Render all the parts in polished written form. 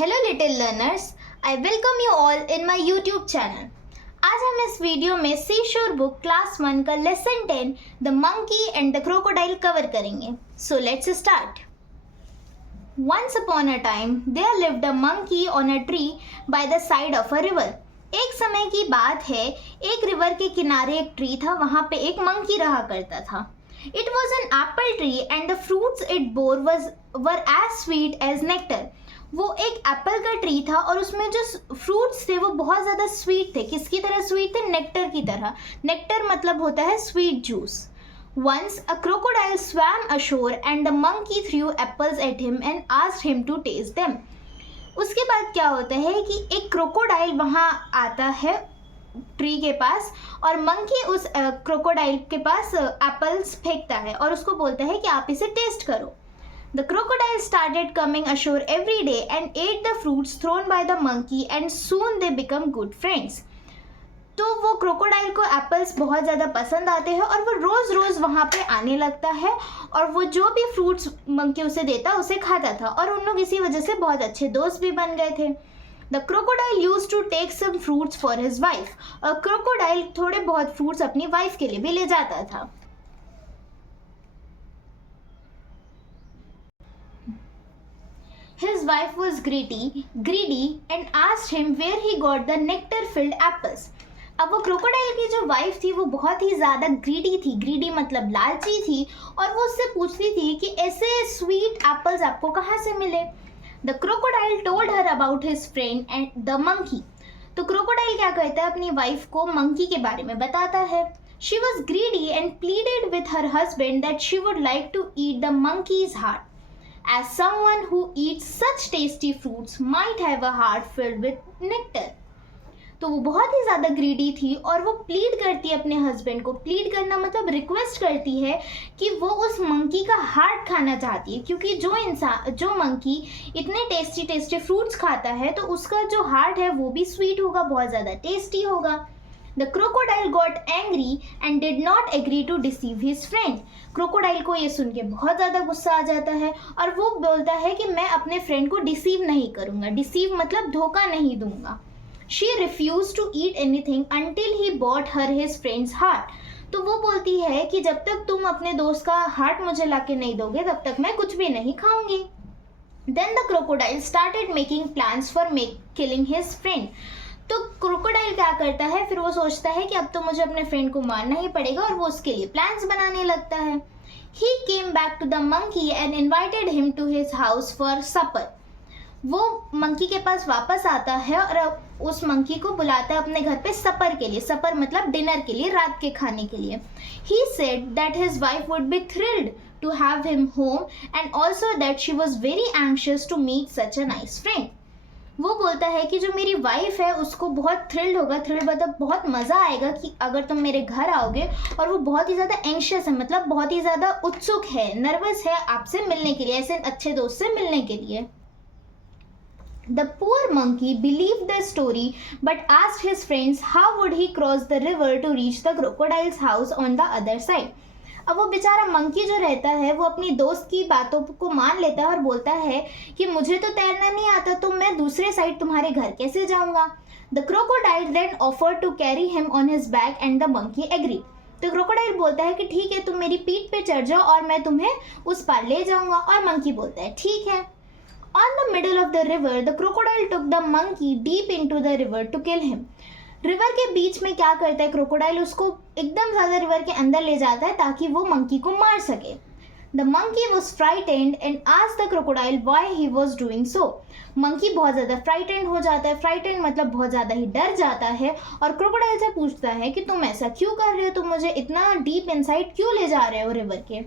Hello little learners, I welcome you all in my YouTube channel. आज हम इस video में सीशोर बुक क्लास 1 का lesson 10 the monkey and the crocodile cover करेंगे। So let's start. Once upon a time there lived a monkey on a tree by the side of a river. एक समय की बात है, एक river के किनारे एक ट्री था, वहां पे एक मंकी रहा करता था। It was an apple tree and the fruits it bore were as sweet as nectar. वो एक एप्पल का ट्री था और उसमें जो फ्रूट्स थे वो बहुत ज़्यादा स्वीट थे। किसकी तरह स्वीट थे? नेक्टर की तरह। नेक्टर मतलब होता है sweet juice. Once a crocodile swam ashore and the monkey threw apples at him and asked him to taste them. उसके बाद क्या होता है कि एक क्रोकोडाइल वहाँ आता है ट्री के पास और मंकी उस क्रोकोडाइल के पास एप्पल्स फेंकता है और उसको बोलता है कि आप इसे टेस्ट करो। The crocodile started coming ashore every day and ate the fruits thrown by the monkey and soon they become good friends. तो वो क्रोकोडाइल को एप्पल्स बहुत ज़्यादा पसंद आते हैं और वो रोज़ रोज़ वहाँ पे आने लगता है और वो जो भी फ्रूट्स मंकी उसे देता उसे खाता था और उन लोग इसी वजह से बहुत अच्छे दोस्त भी बन गए थे। The crocodile used to take some fruits for his wife. और क्रोकोडाइल थोड़े बहुत फ्रूट्स अपनी वाइफ के लिए भी ले जाता था। His wife was greedy and asked him where he got the nectar-filled apples. अब वो क्रोकोडाइल की जो वाइफ थी वो बहुत ही ज़्यादा ग्रीडी थी। ग्रीडी मतलब लालची थी और वो उससे पूछती थी कि ऐसे स्वीट एप्पल्स आपको कहाँ से मिले। The crocodile told her about his friend and the monkey. तो क्रोकोडाइल क्या करता है, अपनी वाइफ को मंकी के बारे में बताता है। She was greedy and pleaded with her husband that she would like to eat the monkey's heart. As someone who eats such tasty fruits might have a heart filled with nectar. तो वो बहुत ही ज़्यादा greedy थी और वो plead करती है अपने हस्बैंड को। प्लीड करना मतलब रिक्वेस्ट करती है कि वो उस मंकी का हार्ट खाना चाहती है, क्योंकि जो मंकी इतने टेस्टी फ्रूट्स खाता है तो उसका जो हार्ट है वो भी स्वीट होगा, बहुत ज़्यादा टेस्टी होगा। The crocodile got angry and did not agree to deceive his friend. Crocodile को ये सुन के बहुत ज़्यादा गुस्सा आ जाता है और वो बोलता है कि मैं अपने फ्रेंड को डिसीव नहीं करूँगा। डिसीव मतलब धोखा नहीं दूंगा। She refused to eat anything until he bought her his friend's heart. तो वो बोलती है कि जब तक तुम अपने दोस्त का हार्ट मुझे लाके नहीं दोगे तब तक मैं कुछ भी नहीं खाऊंगी। Then the crocodile started making plans for killing his friend. तो क्रोकोडाइल क्या करता है, फिर वो सोचता है कि अब तो मुझे अपने फ्रेंड को मारना ही पड़ेगा और वो उसके लिए प्लान्स बनाने लगता है। He came back to the monkey and invited him to his house for supper. वो मंकी के पास वापस आता है और उस मंकी को बुलाता है अपने घर पे सपर के लिए। सपर मतलब डिनर के लिए, रात के खाने के लिए। He said that his wife would be thrilled to have him home and also that she was very anxious to meet such a nice friend. वो बोलता है कि जो मेरी वाइफ है उसको बहुत थ्रिल्ड होगा। थ्रिल्ड मतलब बहुत मज़ा आएगा कि अगर तुम मेरे घर आओगे, और वो बहुत ही ज़्यादा एंशियस है, मतलब बहुत ही ज़्यादा उत्सुक है, नर्वस है आपसे मिलने के लिए, ऐसे अच्छे दोस्त से मिलने के लिए। The poor monkey believed the story but asked his friends how would he cross the river to reach the crocodile's house on the other side. अब वो बेचारा मंकी जो रहता है वो अपनी दोस्त की बातों को मान लेता है और बोलता है कि मुझे तो तैरना नहीं आता तो मैं दूसरे साइड तुम्हारे घर कैसे जाऊंगा। The crocodile then offered to carry him on his back and the monkey agreed. तो क्रोकोडाइल बोलता है कि ठीक है, तुम मेरी पीठ पे चढ़ जाओ और मैं तुम्हें उस पार ले जाऊंगा, और मंकी बोलता है ठीक है। On the middle of the river, the crocodile took the monkey deep into the river to kill him. River के बीच में क्या करता है क्रोकोडाइल, उसको एकदम ज़्यादा रिवर के अंदर ले जाता है ताकि वो मंकी को मार सके। The monkey was frightened and asked the crocodile why he was doing so. Monkey बहुत ज़्यादा फ्राइटेंड हो जाता है। फ्राइटेंड मतलब बहुत ज़्यादा ही डर जाता है और क्रोकोडाइल से पूछता है कि तुम ऐसा क्यों कर रहे हो, तुम मुझे इतना डीप इनसाइड क्यों ले जा रहे हो रिवर के।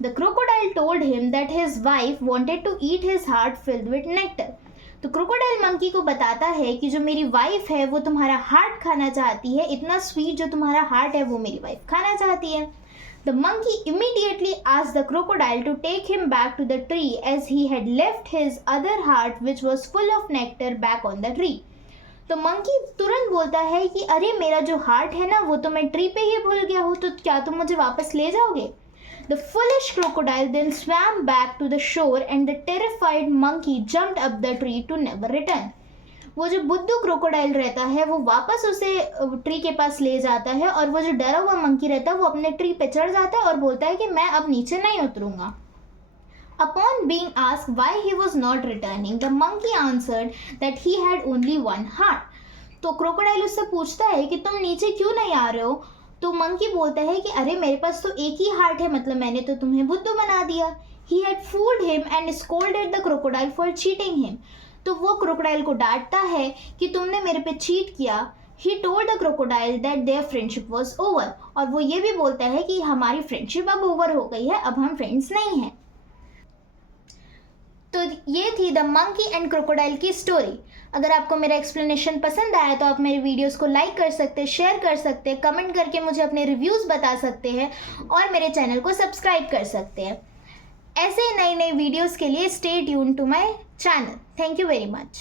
The crocodile told him that his wife wanted to eat his heart filled with nectar. तो क्रोकोडाइल मंकी को बताता है कि जो मेरी वाइफ है वो तुम्हारा हार्ट खाना चाहती है, इतना स्वीट जो तुम्हारा हार्ट है वो मेरी वाइफ खाना चाहती है। The monkey immediately asked the crocodile to take him back to the tree as he had left his other heart which was full of nectar back on the tree. तो monkey तुरंत बोलता है कि अरे मेरा जो हार्ट है ना वो तो मैं ट्री पे ही भूल गया हूँ, तो क्या तुम मुझे वापस ले जाओगे। The foolish crocodile then swam back to the shore and the terrified monkey jumped up the tree to never return. वो जो बुद्धू क्रोकोडाइल रहता है वो वापस उसे ट्री के पास ले जाता है और वो जो डरा हुआ मंकी रहता है वो अपने ट्री पे चढ़ जाता है और बोलता है कि मैं अब नीचे नहीं उतरूंगा. Upon being asked why he was not returning, the monkey answered that he had only one heart. तो क्रोकोडाइल उससे पूछता है कि तुम नीचे क्यों नहीं आ रहे हो. तो मंकी बोलता है कि अरे मेरे पास तो एक ही हार्ट है, मतलब मैंने तो तुम्हें बुद्धू बना दिया. He had fooled him and scolded the crocodile for cheating him. तो वो क्रोकोडाइल को डांटता है कि तुमने मेरे पे चीट किया. He told the crocodile that their friendship was over. और वो ये भी बोलता है कि हमारी फ्रेंडशिप अब ओवर हो गई है, अब हम फ्रेंड्स नहीं हैं. तो ये थी द मंकी एंड क्रोकोडाइल की स्टोरी. अगर आपको मेरा एक्सप्लेनेशन पसंद आया तो आप मेरे वीडियोस को लाइक कर सकते हैं, शेयर कर सकते हैं, कमेंट करके मुझे अपने रिव्यूज़ बता सकते हैं और मेरे चैनल को सब्सक्राइब कर सकते हैं. ऐसे नई नई वीडियोस के लिए stay tune to my channel. Thank you very much.